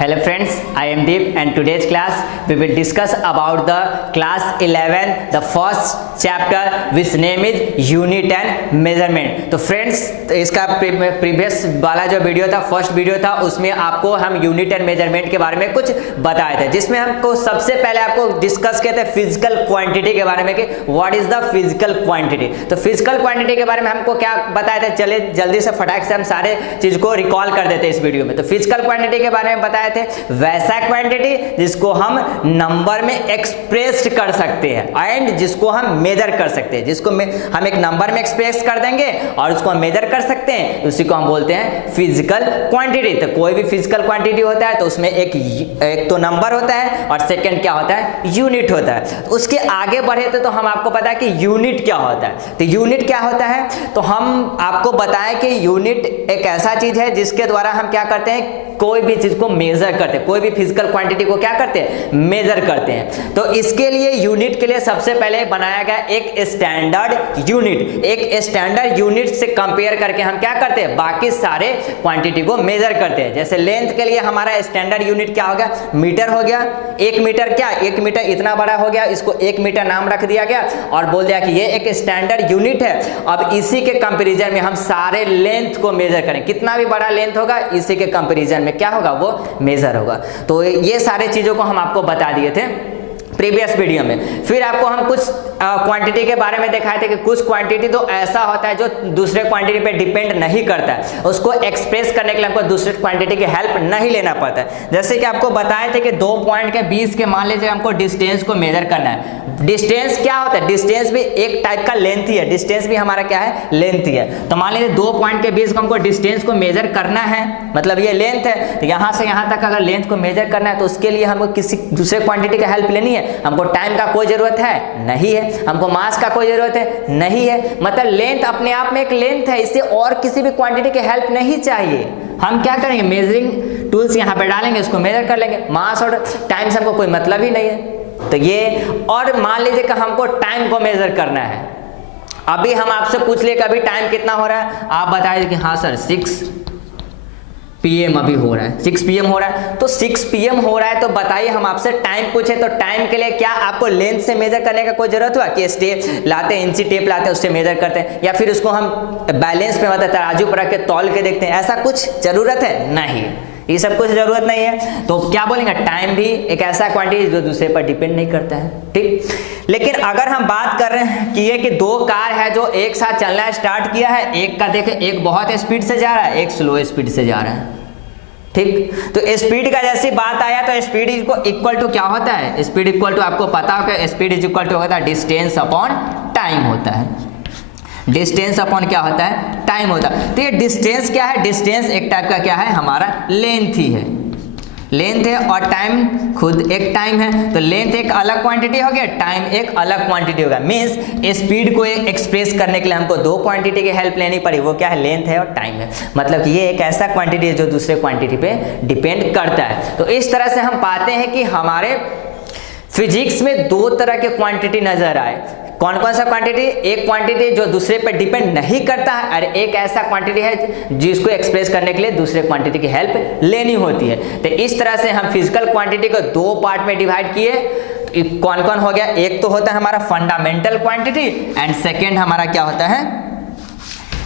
Hello friends, I am Deep and today's class we will discuss about the class 11 the first chapter which name is unit and measurement। तो friends इसका previous वाला जो video था first video था उसमें आपको हम unit and measurement के बारे में कुछ बताए थे, जिसमें हमको सबसे पहले आपको डिस्कस किए थे फिजिकल क्वांटिटी के बारे में कि what is the physical quantity. तो फिजिकल क्वांटिटी के बारे में हमको क्या बताए थे, चले जल्दी से फटाक से हम सारे चीज को रिकॉल कर देते हैं इस वीडियो में। तो फिजिकल क्वांटिटी के बारे में बताए थे वैसा क्वांटिटी जिसको हम नंबर में एक्सप्रेस कर सकते हैं एंड जिसको हम मेजर कर सकते हैं, जिसको हम एक नंबर में एक्सप्रेस कर देंगे और उसको हम मेजर कर सकते हैं, उसी को हम बोलते हैं फिजिकल क्वांटिटी। तो कोई भी फिजिकल क्वांटिटी होता है तो उसमें एक तो नंबर होता है और सेकंड क्या होता है, यूनिट होता है। तो उसके आगे बढ़े तो हम आपको पता है कि यूनिट क्या होता है। तो यूनिट क्या होता है, तो हम आपको बताएं कि यूनिट एक ऐसा चीज है जिसके द्वारा हम क्या करते हैं, कोई भी चीज को मेजर करते हैं, कोई भी फिजिकल क्वांटिटी को क्या करते हैं, मेजर करते हैं। तो इसके लिए यूनिट के लिए सबसे पहले बनाया गया एक स्टैंडर्ड यूनिट। एक स्टैंडर्ड यूनिट से कंपेयर करके हम क्या करते हैं, बाकी सारे क्वांटिटी को मेजर करते हैं। जैसे लेंथ के लिए हमारा स्टैंडर्ड यूनिट क्या हो गया, मीटर हो गया। एक मीटर क्या, एक मीटर इतना बड़ा हो गया, इसको एक मीटर नाम रख दिया गया और बोल दिया कि ये एक स्टैंडर्ड यूनिट है। अब इसी के कंपैरिजन में हम सारे लेंथ को मेजर करें, कितना भी बड़ा लेंथ होगा इसी के कंपैरिजन में क्या होगा, वो मेजर होगा। तो ये सारे चीजों को हम आपको बता दिए थे प्रीवियस वीडियो में। फिर आपको हम कुछ क्वांटिटी के बारे में दिखाए थे कि कुछ क्वांटिटी तो ऐसा होता है जो दूसरे क्वांटिटी पे डिपेंड नहीं करता है, उसको एक्सप्रेस करने के लिए हमको दूसरे क्वांटिटी की हेल्प नहीं लेना पड़ता है। जैसे कि आपको बताए थे कि 2 पॉइंट के बीच के मान लीजिए हमको डिस्टेंस को मेजर करना है। डिस्टेंस क्या होता है, डिस्टेंस भी एक टाइप का लेंथ ही है, डिस्टेंस भी हमारा क्या है, लेंथ ही है। तो मान लीजिए 2 पॉइंट के बीच को हमको डिस्टेंस को मेजर करना है, मतलब ये लेंथ है। तो यहाँ से यहाँ तक अगर लेंथ को मेजर करना है तो उसके लिए हमको किसी दूसरे क्वांटिटी का हेल्प लेनी है। हमको टाइम का कोई जरूरत है नहीं है, हमको मास का कोई जरूरत है नहीं है। मतलब लेंथ अपने आप में एक लेंथ है, इससे और किसी भी क्वांटिटी की हेल्प नहीं चाहिए। हम क्या करेंगे, मेजरिंग टूल्स यहाँ पे डालेंगे, उसको मेजर कर लेंगे। मास और टाइम से हमको कोई मतलब ही नहीं है। तो ये, और मान लीजिए कि हमको टाइम को मेजर करना है। अभी हम आपसे पूछ लिए कि अभी टाइम कितना हो रहा है, आप बताइए कि हाँ सर 6 PM अभी हो रहा है, 6 PM हो रहा है। तो 6 PM हो रहा है तो बताइए, हम आपसे टाइम पूछे तो टाइम के लिए क्या आपको लेंथ से मेजर करने का कोई जरूरत हुआ कि टेप लाते हैं, इंची टेप लाते हैं उससे मेजर करते हैं, या फिर उसको हम बैलेंस पे मतलब तराजू पर रख के तौल के देखते हैं, ऐसा कुछ जरूरत है नहीं, ये सब कुछ जरूरत नहीं है। तो क्या बोलेंगे, टाइम भी एक ऐसा क्वांटिटी जो दूसरे पर डिपेंड नहीं करता है, ठीक। लेकिन अगर हम बात कर रहे हैं कि ये कि 2 कार है जो एक साथ चलना स्टार्ट किया है, एक का देखे एक बहुत स्पीड से जा रहा है, एक स्लो स्पीड से जा रहा है, ठीक। तो स्पीड का जैसी बात आया तो स्पीड इक्वल टू क्या होता है, स्पीड इक्वल टू आपको पता होगा, स्पीड इज इक्वल टू होता है डिस्टेंस अपॉन टाइम होता है। डिस्टेंस अपॉन क्या होता है, टाइम होता है। तो ये डिस्टेंस क्या है, डिस्टेंस एक टाइप का क्या है, हमारा लेंथ ही है, लेंथ है और टाइम खुद एक टाइम है। तो लेंथ एक अलग क्वांटिटी हो गया, टाइम एक अलग क्वांटिटी होगा। मींस स्पीड को एक्सप्रेस करने के लिए हमको 2 क्वांटिटी की हेल्प लेनी पड़ी, वो क्या है, लेंथ है और टाइम है। मतलब कि ये एक ऐसा क्वांटिटी है जो दूसरे क्वांटिटी पे डिपेंड करता है। तो इस तरह से हम पाते हैं कि हमारे फिजिक्स में 2 तरह के क्वांटिटी नजर आए। कौन कौन सा क्वांटिटी, एक क्वांटिटी जो दूसरे पर डिपेंड नहीं करता है और एक ऐसा क्वांटिटी है जिसको एक्सप्रेस करने के लिए दूसरे क्वांटिटी की हेल्प लेनी होती है। तो इस तरह से हम फिजिकल क्वांटिटी को 2 पार्ट में डिवाइड किए। कौन कौन हो गया, एक तो होता है हमारा फंडामेंटल क्वांटिटी एंड सेकेंड हमारा क्या होता है,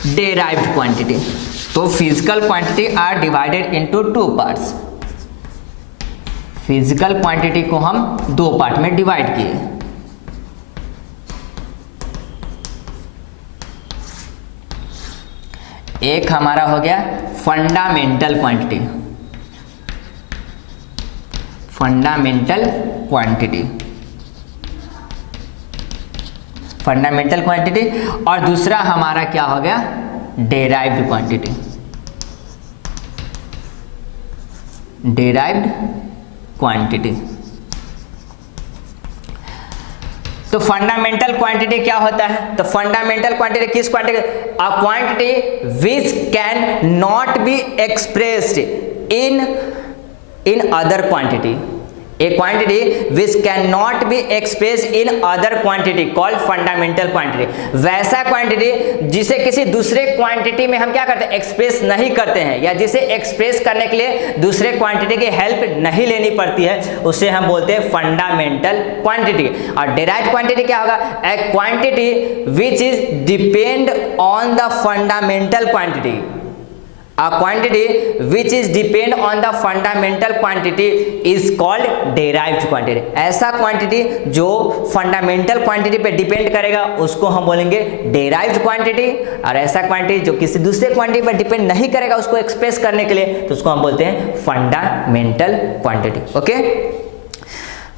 डेराइव्ड क्वांटिटी। तो physical quantity are divided into 2 parts. Physical quantity को हम 2 पार्ट में डिवाइड किए। एक हमारा हो गया fundamental quantity, fundamental quantity, fundamental quantity, और दूसरा हमारा क्या हो गया, डेराइव्ड क्वांटिटी, डेराइव्ड क्वांटिटी। तो फंडामेंटल क्वांटिटी क्या होता है, तो फंडामेंटल क्वांटिटी किस quantity, a quantity which can not be expressed in other quantity. A quantity which can not be express in other quantity called fundamental quantity. वैसा quantity जिसे किसी दूसरे क्वांटिटी में हम क्या करते हैं, एक्सप्रेस नहीं करते हैं, या जिसे एक्सप्रेस करने के लिए दूसरे क्वांटिटी की हेल्प नहीं लेनी पड़ती है, उसे हम बोलते हैं फंडामेंटल क्वांटिटी। और डिराइव्ड क्वांटिटी क्या होगा, ए quantity which is depend on the fundamental quantity. A quantity which is depend on the fundamental quantity is called derived quantity। ऐसा क्वांटिटी जो फंडामेंटल क्वांटिटी पे डिपेंड करेगा उसको हम बोलेंगे derived क्वांटिटी, और ऐसा क्वांटिटी जो किसी दूसरे क्वांटिटी पर डिपेंड नहीं करेगा उसको एक्सप्रेस करने के लिए तो उसको हम बोलते हैं फंडामेंटल क्वांटिटी। ओके,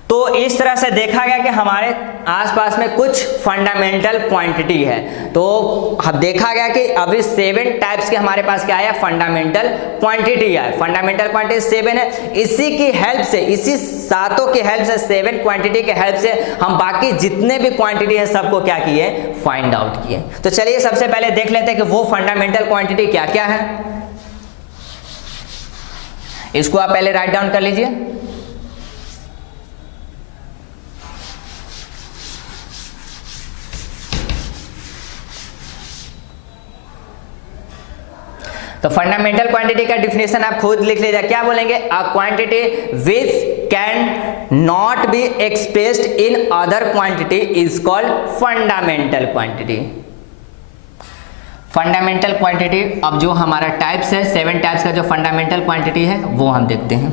तो इस तरह से देखा गया कि हमारे आसपास में कुछ फंडामेंटल क्वांटिटी है। तो अब देखा गया कि अभी 7 टाइप्स के हमारे पास क्या है, फंडामेंटल क्वांटिटी है। फंडामेंटल क्वांटिटी 7 है। इसी की हेल्प से, इसी सातों की हेल्प से, 7 क्वांटिटी के हेल्प से हम बाकी जितने भी क्वांटिटी है सबको क्या किए, फाइंड आउट किए। तो चलिए सबसे पहले देख लेते हैं कि वो फंडामेंटल क्वांटिटी क्या क्या है। इसको आप पहले राइट डाउन कर लीजिए। तो फंडामेंटल क्वांटिटी का डिफिनेशन आप खुद लिख लीजिए। क्या बोलेंगे, a quantity which can not be expressed in other quantity is called fundamental quantity. Fundamental quantity, अब जो हमारा टाइप्स है, 7 टाइप्स का जो फंडामेंटल क्वांटिटी है वो हम देखते हैं।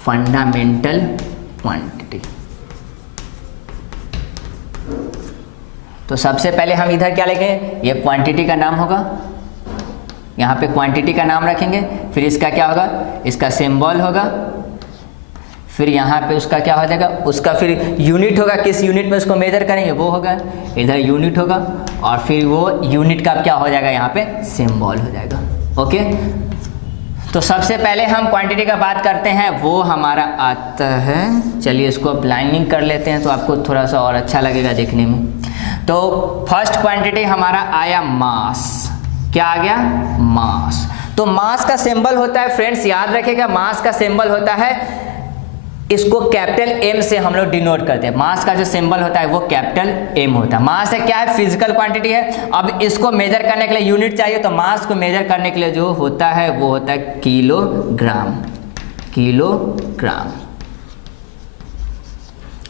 फंडामेंटल क्वांटिटी, तो सबसे पहले हम इधर क्या लिखेंगे, ये क्वांटिटी का नाम होगा, यहाँ पे क्वांटिटी का नाम रखेंगे, फिर इसका क्या होगा, इसका सिंबल होगा, फिर यहाँ पे उसका क्या हो जाएगा, उसका फिर यूनिट होगा, किस यूनिट में उसको मेजर करेंगे वो होगा, इधर यूनिट होगा, और फिर वो यूनिट का क्या हो जाएगा, यहाँ पे सिंबल हो जाएगा। ओके, तो सबसे पहले हम क्वांटिटी का बात करते हैं, वो हमारा आता है, चलिए इसको लाइनिंग कर लेते हैं तो आपको थोड़ा सा और अच्छा लगेगा देखने में। तो फर्स्ट क्वांटिटी हमारा आया मास। क्या आ गया, मास। तो मास का सिंबल होता है, फ्रेंड्स याद रखिएगा, मास का सिंबल होता है, इसको कैपिटल एम से हम लोग डिनोट करते हैं। मास का जो सिंबल होता है वो कैपिटल एम होता है। मास है क्या है, फिजिकल क्वांटिटी है। अब इसको मेजर करने के लिए यूनिट चाहिए, तो मास को मेजर करने के लिए जो होता है वो होता है किलोग्राम। किलोग्राम।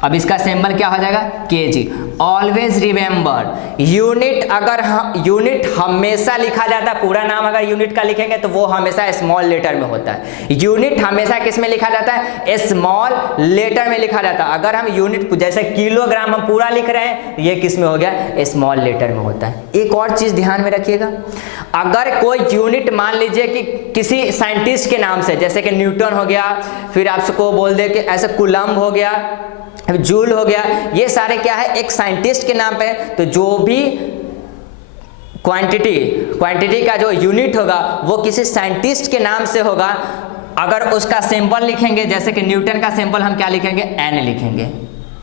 अब इसका सिंबल क्या हो जाएगा, केजी। ऑलवेज रिमेंबर, यूनिट हमेशा लिखा जाता है, पूरा नाम अगर यूनिट का लिखेंगे तो वो हमेशा स्मॉल लेटर में होता है। यूनिट हमेशा किस में लिखा जाता है, स्मॉल लेटर में लिखा जाता है। अगर हम यूनिट जैसे किलोग्राम हम पूरा लिख रहे हैं, ये किस में हो गया, स्मॉल लेटर में होता है। एक और चीज ध्यान में रखिएगा, अगर कोई यूनिट मान लीजिए कि किसी साइंटिस्ट के नाम से, जैसे कि न्यूटन हो गया, फिर आपको बोल दे कि ऐसे कूलम्ब हो गया, जूल हो गया, ये सारे क्या है, एक साइंटिस्ट के नाम पे, तो जो भी क्वांटिटी का जो यूनिट होगा वो किसी साइंटिस्ट के नाम से होगा। अगर उसका सिंबल लिखेंगे, जैसे कि न्यूटन का सिंबल हम क्या लिखेंगे, एन लिखेंगे।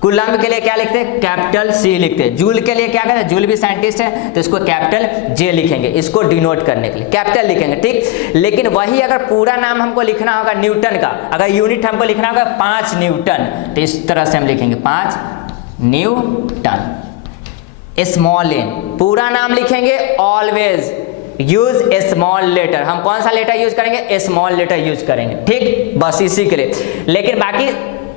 कूलम्ब के लिए क्या लिखते हैं, कैपिटल सी लिखते हैं। जूल के लिए क्या कहते हैं, जूल भी साइंटिस्ट है तो इसको कैपिटल जे लिखेंगे, इसको डिनोट करने के लिए कैपिटल लिखेंगे, ठीक। लेकिन वही अगर पूरा नाम हमको लिखना होगा न्यूटन का, अगर यूनिट हमको लिखना होगा 5 न्यूटन, तो इस तरह से हम लिखेंगे 5 न्यूटन, स्मॉल एन। पूरा नाम लिखेंगे, ऑलवेज यूज स्मॉल लेटर। हम कौन सा लेटर यूज करेंगे, स्मॉल लेटर यूज करेंगे, ठीक, बस इसी के लिए। लेकिन बाकी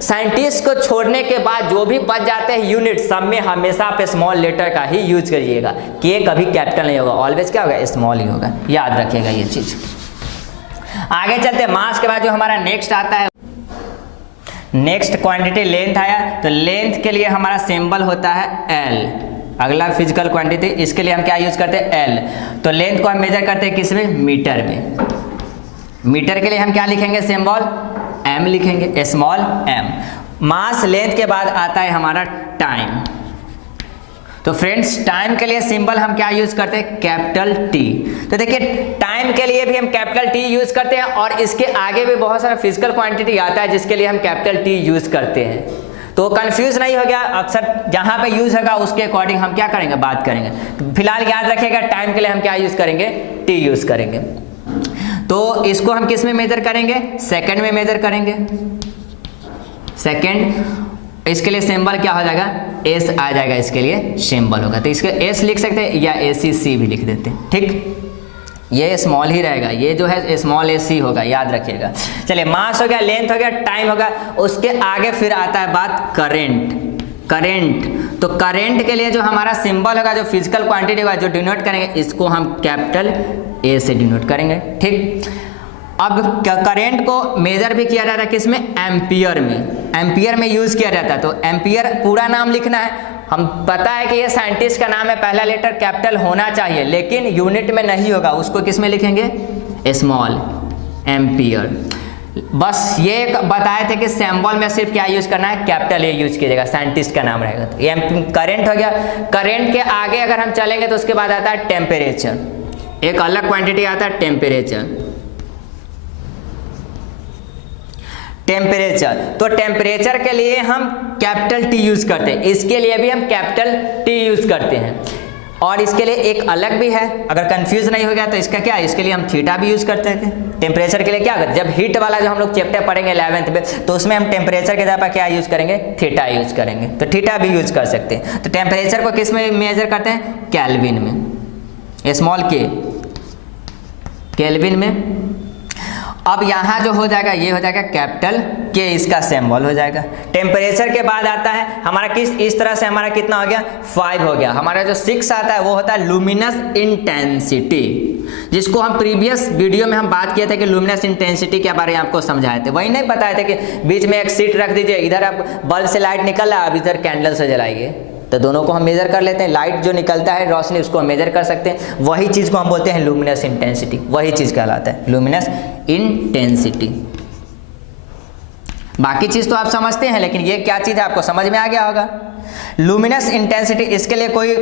साइंटिस्ट को छोड़ने के बाद जो भी बच जाते हैं यूनिट, सब में हमेशा आप स्मॉल लेटर का ही यूज करिएगा, के कभी कैपिटल नहीं होगा, ऑलवेज क्या होगा, स्मॉल ही होगा, याद रखिएगा ये चीज। आगे चलते हैं, मास के बाद जो हमारा नेक्स्ट आता है, नेक्स्ट क्वांटिटी लेंथ आया। तो लेंथ के लिए हमारा सिंबल होता है एल। अगला फिजिकल क्वांटिटी, इसके लिए हम क्या यूज करते हैं, एल। तो लेंथ को हम मेजर करते हैं किस में, मीटर में। मीटर के लिए हम क्या लिखेंगे, सिंबल एम लिखेंगे, स्मॉल एम। मास लेंथ के बाद आता है हमारा टाइम। तो फ्रेंड्स टाइम के लिए सिंबल हम क्या यूज करते हैं, कैपिटल टी। तो देखिए टाइम के लिए भी हम कैपिटल टी यूज करते हैं, और इसके आगे भी बहुत सारा फिजिकल क्वांटिटी आता है जिसके लिए हम कैपिटल टी यूज करते हैं। तो कंफ्यूज नहीं हो गया, अक्सर जहां पे यूज होगा उसके अकॉर्डिंग हम क्या करेंगे, बात करेंगे। तो फिलहाल याद रखिएगा टाइम के लिए हम क्या यूज करेंगे, टी यूज करेंगे। तो इसको हम किस में मेजर करेंगे, सेकंड में मेजर करेंगे, सेकंड। इसके लिए सिंबल क्या हो जाएगा, एस आ जाएगा, इसके लिए सिंबल होगा, तो इसके एस लिख सकते हैं या ACC भी लिख देते हैं, ठीक। ये स्मॉल ही रहेगा, ये जो है स्मॉल AC होगा, याद रखिएगा। चलिए, मास हो गया, लेंथ हो गया, टाइम होगा, उसके आगे फिर आता है बात करेंट। करेंट, तो करेंट के लिए जो हमारा सिंबल होगा, जो फिजिकल क्वांटिटी होगा, जो डिनोट करेंगे, इसको हम कैपिटल A से डिनोट करेंगे, ठीक। अब करेंट को मेजर भी किया जाता है किसमें, एम्पियर में, एम्पियर में यूज किया जाता है। तो एम्पियर पूरा नाम लिखना है, हम पता है कि ये साइंटिस्ट का नाम है, पहला लेटर कैपिटल होना चाहिए, लेकिन यूनिट में नहीं होगा, उसको किस में लिखेंगे, स्मॉल, एम्पियर। बस ये बताए थे कि सिंबल में सिर्फ क्या यूज करना है, कैपिटल ए यूज कीजिएगा, साइंटिस्ट का नाम रहेगा। तो ये करंट हो गया। करंट के आगे अगर हम चलेंगे तो उसके बाद आता है टेम्परेचर, एक अलग क्वांटिटी आता है टेम्परेचर। टेम्परेचर, तो टेम्परेचर के लिए हम कैपिटल T यूज करते हैं, इसके लिए भी हम कैपिटल T यूज करते हैं, और इसके लिए एक अलग भी है। अगर कंफ्यूज नहीं हो गया तो इसका क्या है, इसके लिए हम थीटा भी यूज करते हैं। टेम्परेचर के लिए क्या करते हैं, जब हीट वाला जो हम लोग चैप्टर पढ़ेंगे 11th में, तो उसमें हम टेम्परेचर के जगह पर क्या यूज करेंगे, थीटा यूज करेंगे, तो थीटा भी यूज कर सकते हैं। तो टेम्परेचर को किस में मेजर करते हैं, केल्विन में, स्मॉल के, केल्विन में। अब यहाँ जो हो जाएगा, ये हो जाएगा कैपिटल के, इसका सिंबल हो जाएगा। टेम्परेचर के बाद आता है हमारा किस, इस तरह से हमारा कितना हो गया, 5 हो गया। हमारा जो 6 आता है वो होता है लुमिनस इंटेंसिटी, जिसको हम प्रीवियस वीडियो में हम बात किए थे कि लुमिनस इंटेंसिटी के बारे में आपको समझाए थे। वही नहीं बताए थे कि बीच में एक सीट रख दीजिए, इधर आप बल्ब से लाइट निकल रहा है, अब इधर कैंडल से जलाइए, तो दोनों को हम मेजर कर लेते हैं। लाइट जो निकलता है रोशनी, उसको हम मेजर कर सकते हैं। वही चीज़ को हम बोलते हैं लुमिनस इंटेंसिटी, वही चीज़ कहलाता है लुमिनस इंटेंसिटी। बाकी चीज़ तो आप समझते हैं, लेकिन ये क्या चीज़ है आपको समझ में आ गया होगा। लुमिनस इंटेंसिटी, इसके लिए कोई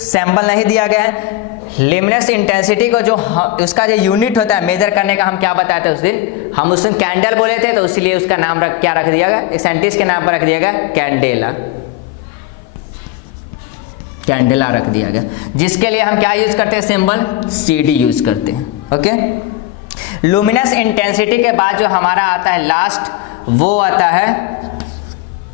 सैंपल नहीं दिया गया है। लुमिनस इंटेंसिटी को जो उसका जो यूनिट होता है मेजर करने का, हम क्या बताए थे उस दिन, हम उस दिन कैंडल बोले थे, तो इसलिए उसका नाम क्या रख दिया गया, एक साइंटिस्ट के नाम पर रख दिया गया कैंडेला, कैंडेला रख दिया गया, जिसके लिए हम क्या यूज करते हैं, सिंबल CD यूज करते हैं, ओके। लुमिनस इंटेंसिटी के बाद जो हमारा आता है लास्ट, वो आता है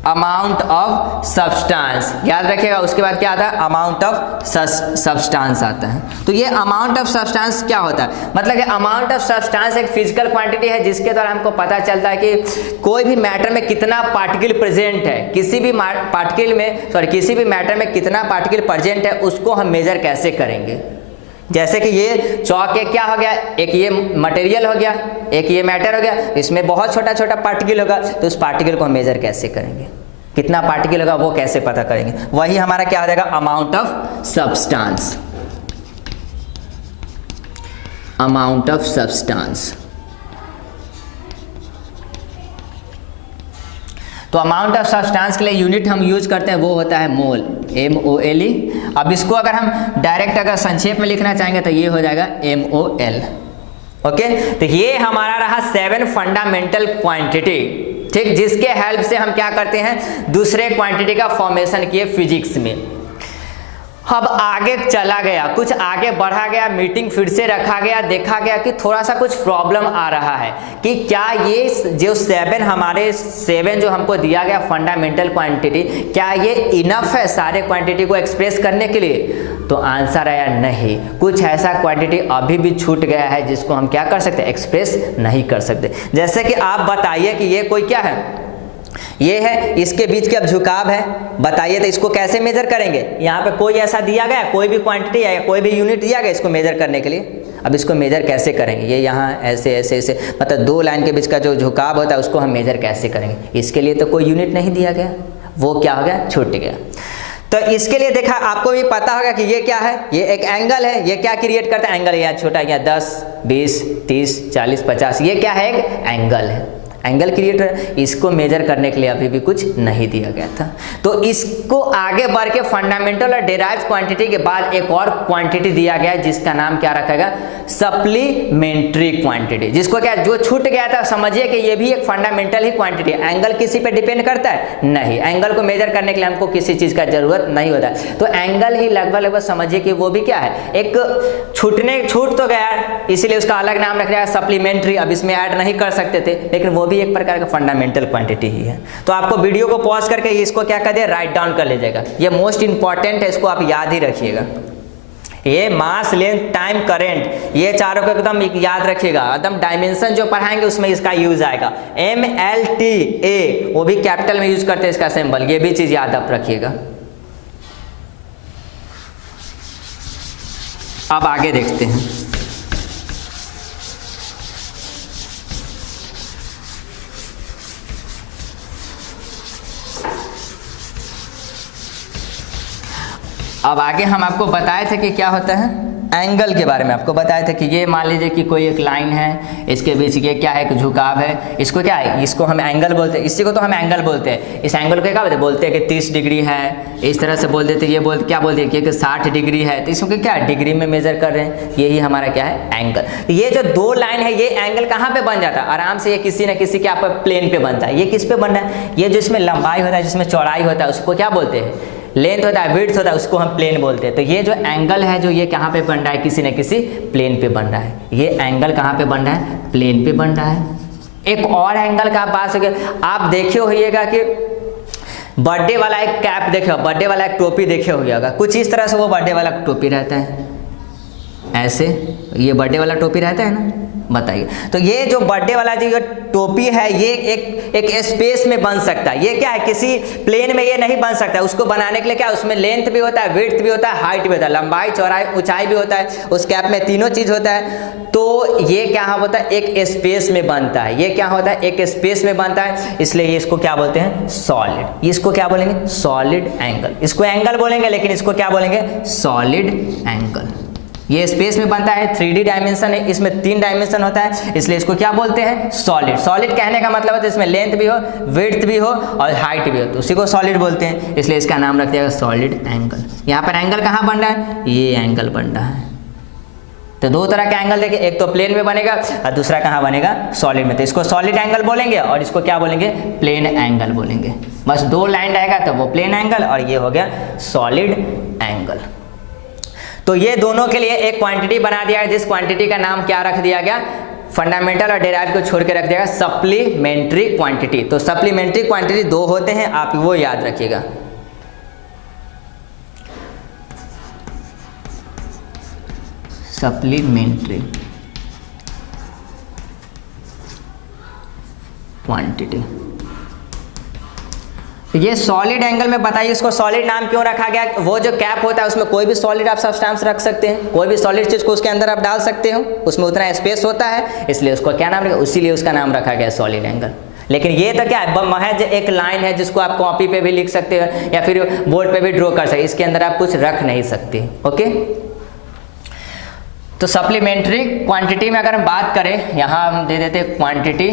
अमाउंट ऑफ सब्सटेंस, याद रखिएगा। उसके बाद क्या आता है, अमाउंट ऑफ सब्सटेंस आता है। तो ये अमाउंट ऑफ सब्सटेंस क्या होता है, मतलब कि अमाउंट ऑफ सब्सटेंस एक फिजिकल क्वांटिटी है, जिसके द्वारा हमको पता चलता है कि कोई भी मैटर में कितना पार्टिकल प्रेजेंट है, किसी भी मैटर में कितना पार्टिकल प्रेजेंट है, उसको हम मेजर कैसे करेंगे। जैसे कि ये चौक एक क्या हो गया, एक ये मटेरियल हो गया, एक ये मैटर हो गया, इसमें बहुत छोटा छोटा पार्टिकल होगा, तो उस पार्टिकल को हम मेजर कैसे करेंगे, कितना पार्टिकल होगा वो कैसे पता करेंगे। वही हमारा क्या हो जाएगा, amount of substance, amount of substance. तो अमाउंट ऑफ सब्सटेंस के लिए यूनिट हम यूज करते हैं, वो होता है मोल, MOLE। अब इसको अगर हम डायरेक्ट अगर संक्षेप में लिखना चाहेंगे तो ये हो जाएगा MOL, ओके। तो ये हमारा रहा 7 फंडामेंटल क्वांटिटी, ठीक, जिसके हेल्प से हम क्या करते हैं, दूसरे क्वांटिटी का फॉर्मेशन किए फिजिक्स में। अब आगे चला गया, कुछ आगे बढ़ा गया, मीटिंग फिर से रखा गया, देखा गया कि थोड़ा सा कुछ प्रॉब्लम आ रहा है कि क्या ये जो 7 जो हमको दिया गया फंडामेंटल क्वांटिटी, क्या ये इनफ है सारे क्वांटिटी को एक्सप्रेस करने के लिए। तो आंसर आया नहीं, कुछ ऐसा क्वांटिटी अभी भी छूट गया है जिसको हम क्या कर सकते हैं, एक्सप्रेस नहीं कर सकते। जैसे कि आप बताइए कि ये कोई क्या है, ये है, इसके बीच का झुकाव है, बताइए तो इसको कैसे मेजर करेंगे। यहाँ पे कोई ऐसा दिया गया, कोई भी क्वांटिटी या कोई भी यूनिट दिया गया इसको मेजर करने के लिए। अब इसको मेजर कैसे करेंगे, ये यहाँ ऐसे ऐसे ऐसे, मतलब 2 लाइन के बीच का जो झुकाव होता है उसको हम मेजर कैसे करेंगे। इसके लिए तो कोई यूनिट नहीं दिया गया, वो क्या हो गया, छूट गया। तो इसके लिए देखा, आपको भी पता होगा कि ये क्या है, ये एक एंगल है, ये क्या क्रिएट करता है, एंगल। यहाँ छोटा, यहाँ 10, 20, 30, 40, 50, ये क्या है, एक एंगल है। एंगल क्रिएटर, इसको मेजर करने के लिए अभी भी कुछ नहीं दिया गया था। तो इसको आगे बढ़ के फंडामेंटल और डेराइव्ड क्वांटिटी के बाद एक और क्वांटिटी दिया गया है जिसका नाम क्या रखा गया, सप्लीमेंट्री क्वांटिटी। जिसको क्या, जो छूट गया था, समझिए कि ये भी एक फंडामेंटल ही क्वांटिटी है। एंगल किसी पे डिपेंड करता है नहीं, एंगल को मेजर करने के लिए हमको किसी चीज का जरूरत नहीं होता है। तो एंगल ही लगभग समझिए कि वो भी क्या है, एक छूट तो गया, इसीलिए उसका अलग नाम रख दिया सप्लीमेंट्री। अब इसमें ऐड नहीं कर सकते थे, लेकिन वो भी एक प्रकार का फंडामेंटल क्वांटिटी ही है। तो आपको वीडियो को पॉज करके इसको क्या कर दिया, राइट डाउन कर लीजिएगा। ये मोस्ट इंपॉर्टेंट है, इसको आप याद ही रखिएगा। ये मास, लेंथ, टाइम, करंट, ये चारों को एकदम याद रखिएगा। एकदम डायमेंशन जो पढ़ाएंगे उसमें इसका यूज आएगा। MLTA वो भी कैपिटल में यूज करते हैं इसका सिंबल, ये भी चीज याद आप रखिएगा। अब आगे देखते हैं। अब आगे हम आपको बताए थे कि क्या होता है, एंगल के बारे में आपको बताए थे कि ये मान लीजिए कि कोई एक लाइन है, इसके बीच ये क्या है, एक झुकाव है, इसको क्या है, इसको हम एंगल बोलते हैं। इसी को तो हम एंगल बोलते हैं। इस एंगल को क्या बोलते हैं कि 30 डिग्री है, इस तरह से बोल देते हैं। ये क्या बोलते हैं कि 60 डिग्री है, तो इसको क्या डिग्री में मेजर कर रहे हैं, यही हमारा क्या है, एंगल। ये जो दो लाइन है, ये एंगल कहाँ पे बन जाता है, आराम से ये किसी न किसी के आप प्लेन पे बनता है। ये किस पे बन रहा है, ये जो इसमें लंबाई होता है, जिसमें चौड़ाई होता है, उसको क्या बोलते हैं, लेंथ होता है, विड्थ होता है, उसको हम प्लेन बोलते हैं। तो ये जो एंगल है, जो ये कहाँ पे बन रहा है, किसी न किसी प्लेन पे बन रहा है। ये एंगल कहाँ पे बन रहा है, प्लेन पे बन रहा है। एक और एंगल का बात हो गया, आप देखे होइएगा कि बर्थडे वाला एक कैप देखे, बर्थडे वाला एक टोपी देखे होइएगा, कुछ इस तरह से वो बर्थडे वाला टोपी रहता है, ऐसे ये बर्थडे वाला टोपी रहता है ना, बताइए। तो ये जो बर्थडे वाला जो टोपी है, ये एक स्पेस में बन सकता है। ये क्या है, किसी प्लेन में ये नहीं बन सकता। उसको बनाने के लिए क्या, उसमें लेंथ भी होता है, विड्थ भी होता है, हाइट भी होता है, लंबाई, चौड़ाई, ऊंचाई भी होता है। उस कैप में तीनों चीज होता है। तो ये क्या होता है, एक स्पेस में बनता है। ये क्या होता है, एक स्पेस में बनता है, इसलिए ये इसको क्या बोलते हैं, सॉलिड। इसको क्या बोलेंगे, सॉलिड एंगल। इसको एंगल बोलेंगे, लेकिन इसको क्या बोलेंगे, सॉलिड एंगल। ये स्पेस में बनता है, 3D डायमेंशन है, इसमें 3 डायमेंशन होता है, इसलिए इसको क्या बोलते हैं, सॉलिड। सॉलिड कहने का मतलब है इसमें लेंथ भी हो, विड्थ भी हो और हाइट भी हो, तो उसी को सॉलिड बोलते हैं। इसलिए इसका नाम रख दिया गया सॉलिड एंगल। यहाँ पर एंगल कहाँ बन रहा है, ये एंगल बन रहा है। तो दो तरह का एंगल देखिए, एक तो प्लेन में बनेगा और दूसरा कहाँ बनेगा, सॉलिड में। तो इसको सॉलिड एंगल बोलेंगे और इसको क्या बोलेंगे, प्लेन एंगल बोलेंगे। बस दो लाइन रहेगा तो वो प्लेन एंगल, और ये हो गया सॉलिड एंगल। तो ये दोनों के लिए एक क्वांटिटी बना दिया है, जिस क्वांटिटी का नाम क्या रख दिया गया, फंडामेंटल और डेराइव को छोड़ के रख दिया गया सप्लीमेंट्री क्वांटिटी। तो सप्लीमेंट्री क्वांटिटी दो होते हैं, आप वो याद रखिएगा। Supplementary quantity. ये सॉलिड एंगल में बताइए, इसको सॉलिड नाम क्यों रखा गया। वो जो कैप होता है उसमें कोई भी सॉलिड आप सब्सटेंस रख सकते हैं, कोई भी सॉलिड चीज को उसके अंदर आप डाल सकते हो, उसमें उतना स्पेस होता है, इसलिए उसको क्या नाम रखा, इसीलिए उसका नाम रखा गया सॉलिड एंगल। लेकिन ये तो क्या है, महज एक लाइन है जिसको आप कॉपी पे भी लिख सकते हो या फिर बोर्ड पे भी ड्रॉ कर सकते, इसके अंदर आप कुछ रख नहीं सकते। ओके, तो सप्लीमेंट्री क्वांटिटी में अगर हम बात करें, यहाँ हम दे देते क्वांटिटी,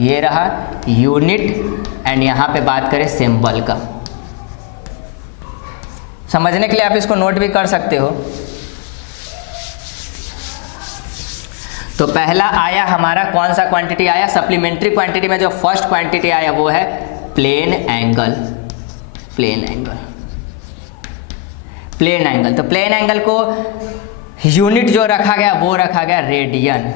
ये रहा यूनिट, एंड यहाँ पे बात करें सिंबल का। समझने के लिए आप इसको नोट भी कर सकते हो। तो पहला आया हमारा कौन सा क्वांटिटी आया, सप्लीमेंट्री क्वांटिटी में जो फर्स्ट क्वांटिटी आया वो है plane angle. Plane angle, plane angle. तो प्लेन एंगल को यूनिट जो रखा गया वो रखा गया रेडियन,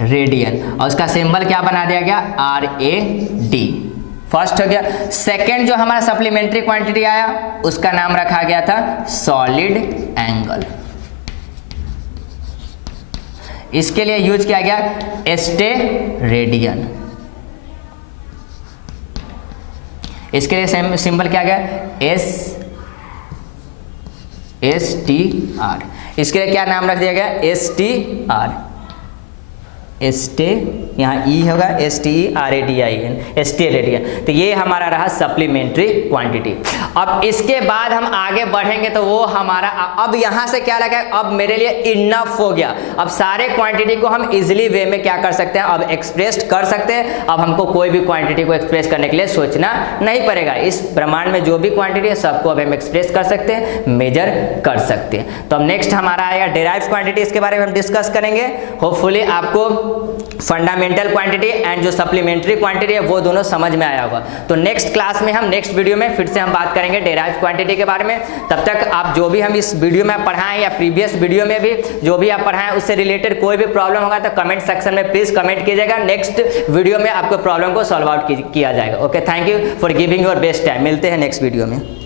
रेडियन, और उसका सिंबल क्या बना दिया गया, RAD। फर्स्ट हो गया। सेकंड जो हमारा सप्लीमेंट्री क्वांटिटी आया उसका नाम रखा गया था सॉलिड एंगल। इसके लिए यूज किया गया स्टेरेडियन। इसके लिए सिंबल क्या गया, STR। इसके लिए क्या नाम रख दिया गया, STR। एस्टे, यहाँ ई होगा, STERADIN, STERADIN। तो ये हमारा रहा सप्लीमेंट्री क्वांटिटी। अब इसके बाद हम आगे बढ़ेंगे तो वो हमारा अब यहाँ से क्या लगा, अब मेरे लिए इनफ हो गया। अब सारे क्वांटिटी को हम इजिली वे में क्या कर सकते हैं, अब एक्सप्रेस कर सकते हैं। अब हमको कोई भी क्वांटिटी को एक्सप्रेस करने के लिए सोचना नहीं पड़ेगा। इस ब्रह्मांड में जो भी क्वांटिटी है सबको अब हम एक्सप्रेस कर सकते हैं, मेजर कर सकते हैं। तो अब नेक्स्ट हमारा आएगा डेराइव्ड क्वांटिटी, इसके बारे में हम डिस्कस करेंगे। होपफुली आपको फंडामेंटल क्वांटिटी एंड जो सप्लीमेंट्री क्वांटिटी है वो दोनों समझ में आया होगा। तो नेक्स्ट क्लास में हम नेक्स्ट वीडियो में फिर से हम बात करेंगे डेराइव्ड क्वांटिटी के बारे में। तब तक आप जो भी हम इस वीडियो में पढ़ाएं या प्रीवियस वीडियो में भी जो भी आप पढ़ाएं उससे रिलेटेड कोई भी प्रॉब्लम होगा तो कमेंट सेक्शन में प्लीज कमेंट कीजिएगा। नेक्स्ट वीडियो में आपको प्रॉब्लम को सॉल्व आउट किया जाएगा। Okay, thank you for giving your best time. मिलते हैं नेक्स्ट वीडियो में।